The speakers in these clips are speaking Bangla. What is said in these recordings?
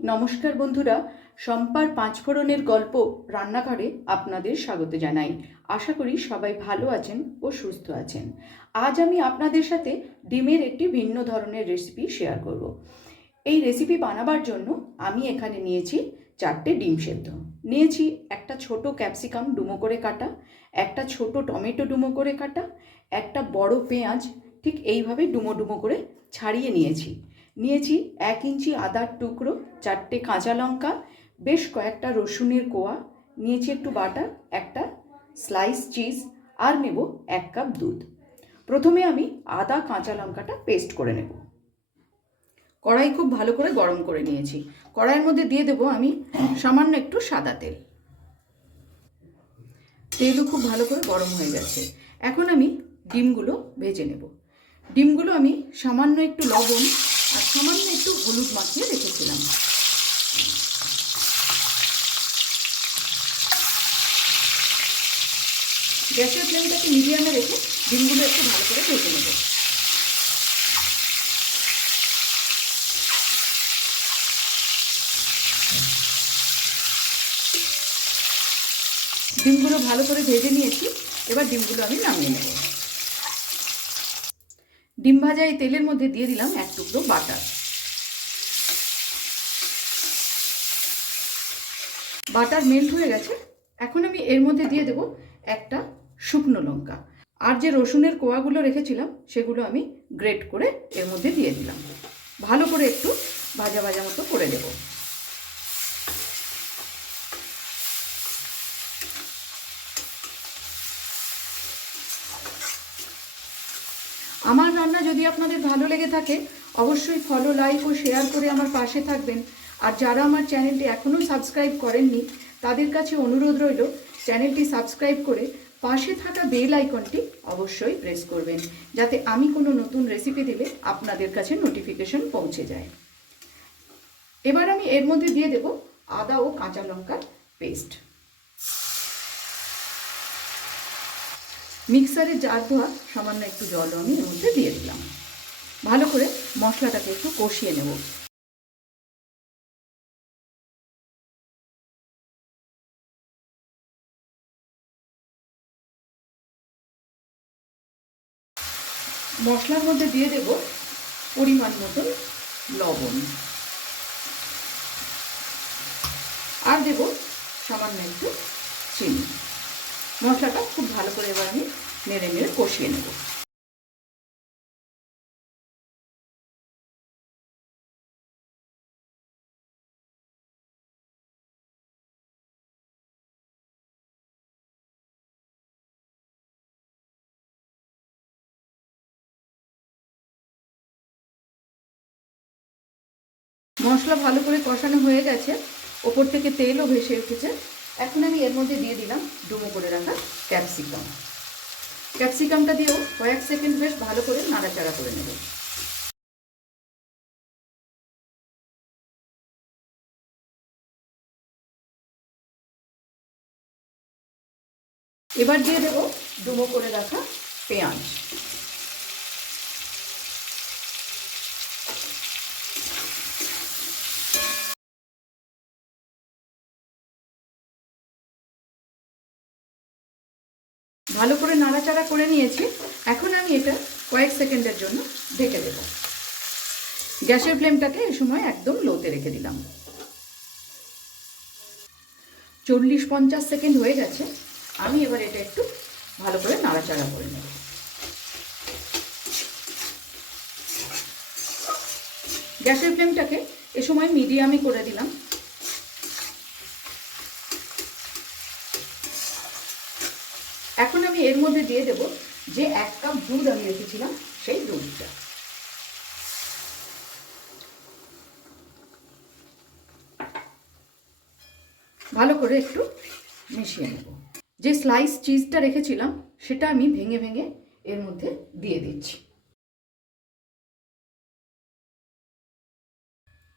নমস্কার বন্ধুরা, সম্পার পাঁচফোড়নের গল্প রান্নাঘরে আপনাদের স্বাগত জানাই। আশা করি সবাই ভালো আছেন ও সুস্থ আছেন। আজ আমি আপনাদের সাথে ডিমের একটি ভিন্ন ধরনের রেসিপি শেয়ার করব। এই রেসিপি বানাবার জন্য আমি এখানে নিয়েছি চারটে ডিম সেদ্ধ। নিয়েছি একটা ছোট ক্যাপসিকাম ডুমো করে কাটা, একটা ছোট টমেটো ডুমো করে কাটা, একটা বড় পেঁয়াজ, ঠিক এইভাবে ডুমো ডুমো করে ছাড়িয়ে নিয়েছি। নিয়েছি এক ইঞ্চি আদার টুকরো, চারটে কাঁচা লঙ্কা, বেশ কয়েকটা রসুনের কোয়া, নিয়েছি একটু বাটার, একটা স্লাইস চিজ আর নেব এক কাপ দুধ। প্রথমে আমি আদা কাঁচা লঙ্কাটা পেস্ট করে নেব। কড়াই খুব ভালো করে গরম করে নিয়েছি। কড়াইয়ের মধ্যে দিয়ে দেবো আমি সামান্য একটু সাদা তেল। তেলও খুব ভালো করে গরম হয়ে গেছে। এখন আমি ডিমগুলো ভেজে নেব। ডিমগুলো আমি সামান্য একটু লবণ সামান্য একটু হলুদ মাখিয়ে রেখেছিলাম। গ্যাসের ফ্লেমটাকে মিডিয়ামে রেখে ডিমগুলো একটু ভালো করে ভেজে নেব। ডিমগুলো ভালো করে ভেজে নিয়েছি, এবার ডিমগুলো আমি নামিয়ে নেব। ডিম ভাজা এই তেলের মধ্যে দিয়ে দিলাম এক টুকরো বাটার। বাটার মেল্ট হয়ে গেছে। এখন আমি এর মধ্যে দিয়ে দেব একটা শুকনো লঙ্কা। আর যে রসুনের কোয়াগুলো রেখেছিলাম, সেগুলো আমি গ্রেট করে এর মধ্যে দিয়ে দিলাম। ভালো করে একটু ভাজা ভাজা মতো করে দেব। আমার রান্না যদি আপনাদের ভালো লেগে থাকে, অবশ্যই ফলো লাইক ও শেয়ার করে আমার পাশে থাকবেন। আর যারা আমার চ্যানেলটি এখনও সাবস্ক্রাইব করেননি, তাদের কাছে অনুরোধ রইল চ্যানেলটি সাবস্ক্রাইব করে পাশে থাকা বেল আইকনটি অবশ্যই প্রেস করবেন, যাতে আমি কোনো নতুন রেসিপি দিলে আপনাদের কাছে নোটিফিকেশন পৌঁছে যায়। এবার আমি এর মধ্যে দিয়ে দেব আদা ও কাঁচা লঙ্কার পেস্ট মিক্সারে জার ধোয়া সামান্য একটু জল আমি এর মধ্যে দিয়ে দিলাম। ভালো করে মশলাটাকে একটু কষিয়ে নেব। মশলার মধ্যে দিয়ে দেব পরিমাণ মতন লবণ। আর দেব সামান্য একটু চিনি। মশলাটা খুব ভালো করে এবার আমি নেড়ে নেড়ে কষিয়ে নেব। মশলা ভালো করে কষানো হয়ে গেছে। ওপর থেকে তেলও ভেসে উঠেছে। এখন আমি এর মধ্যে দিয়ে দিলাম ডুমো করে রাখা ক্যাপসিকাম। ক্যাপসিকামটা দিয়েও কয়েক সেকেন্ড বেশ ভালো করে নাড়াচাড়া করে নেব। এবার দিয়ে দেব ডুমো করে রাখা পেঁয়াজ। ভালো করে নাড়াচাড়া করে নিয়েছি। এখন আমি এটা কয়েক সেকেন্ডের জন্য ঢেকে দেব। গ্যাসের ফ্লেমটাকে এ সময় একদম লোতে রেখে দিলাম। চল্লিশ পঞ্চাশ সেকেন্ড হয়ে গেছে। আমি এবার এটা একটু ভালো করে নাড়াচাড়া করে নেব। গ্যাসের ফ্লেমটাকে এ সময় মিডিয়ামে করে দিলাম এখন আমি এর মধ্যে দিয়ে দেব যে এক কাপ দুধ আমি রেখেছিলাম, সেই দুধটা। ভালো করে একটু মিশিয়ে নেব। যে স্লাইস চিজটা রেখেছিলাম, সেটা আমি ভেঙে ভেঙে এর মধ্যে দিয়ে দিচ্ছি।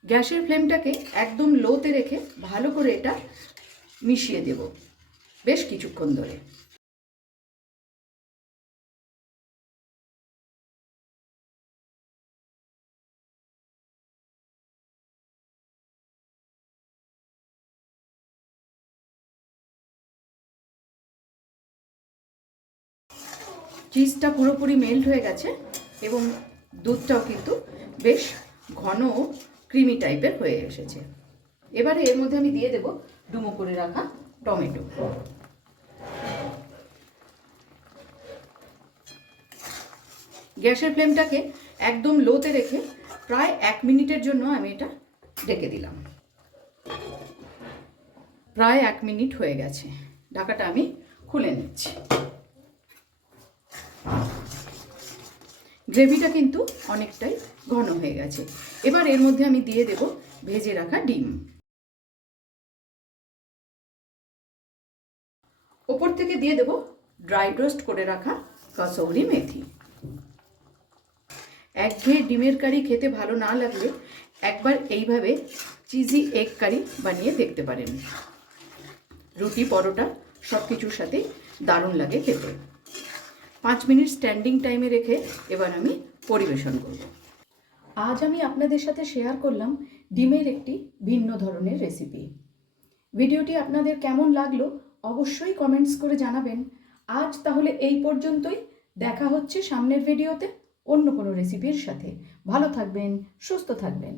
গ্যাসের ফ্লেমটাকে একদম লোতে রেখে ভালো করে এটা মিশিয়ে দেব বেশ কিছুক্ষণ ধরে। চিজটা পুরোপুরি মেল্ট হয়ে গেছে এবং দুধটাও কিন্তু বেশ ঘন ক্রিমি টাইপের হয়ে এসেছে। এবারে এর মধ্যে আমি দিয়ে দেব ডুমো করে রাখা টমেটো। গ্যাসের ফ্লেমটাকে একদম লোতে রেখে প্রায় এক মিনিটের জন্য আমি এটা ডেকে দিলাম। প্রায় এক মিনিট হয়ে গেছে। ঢাকাটা আমি খুলে নিচ্ছি। গ্রেভিটা কিন্তু অনেকটাই ঘন হয়ে গেছে। এবার এর মধ্যে আমি দিয়ে দেব ভেজে রাখা ডিম। ওপর থেকে দিয়ে দেব ড্রাই রোস্ট করে রাখা কসৌরি মেথি। একঘেয়ে ডিমের কারি খেতে ভালো না লাগলে একবার এইভাবে চিজি এগ কারি বানিয়ে দেখতে পারেন। রুটি, পরোটা সব কিছুর সাথে দারুণ লাগে খেতে। পাঁচ মিনিট স্ট্যান্ডিং টাইমে রেখে এবার আমি পরিবেশন করব। আজ আমি আপনাদের সাথে শেয়ার করলাম ডিমের একটি ভিন্ন ধরনের রেসিপি ভিডিওটি আপনাদের কেমন লাগল অবশ্যই কমেন্টস করে জানাবেন। আজ তাহলে এই পর্যন্তই। দেখা হচ্ছে সামনের ভিডিওতে অন্য কোনো রেসিপির সাথে। ভালো থাকবেন, সুস্থ থাকবেন।